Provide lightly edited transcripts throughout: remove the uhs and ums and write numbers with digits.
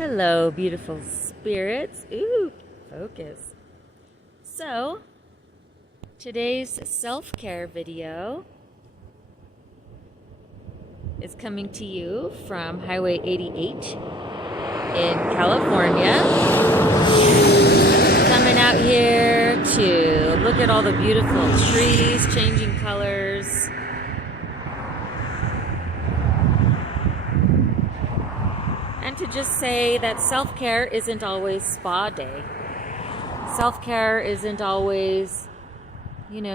Hello, beautiful spirits. Ooh, focus. So, today's self-care video is coming to you from Highway 88 in California. Coming out here to look at all the beautiful trees changing colors. And to just say that self-care isn't always spa day. Self-care isn't always,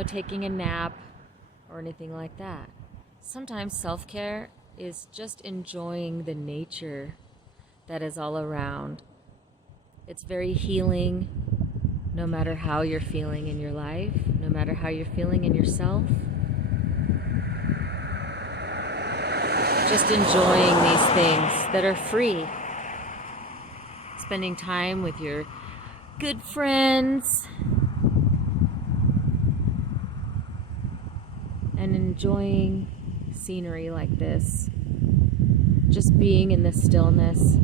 taking a nap or anything like that. Sometimes self-care is just enjoying the nature that is all around. It's very healing, no matter how you're feeling in your life, no matter how you're feeling in yourself. Just enjoying these things that are free. Spending time with your good friends and enjoying scenery like this. Just being in the stillness,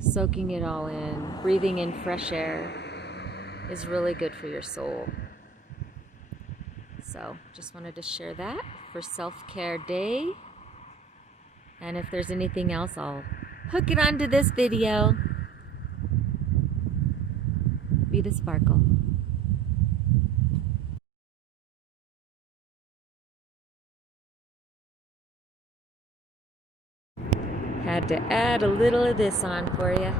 soaking it all in, breathing in fresh air is really good for your soul. So, just wanted to share that for Self-Care Day. And if there's anything else, I'll hook it onto this video. Be the sparkle. Had to add a little of this on for you.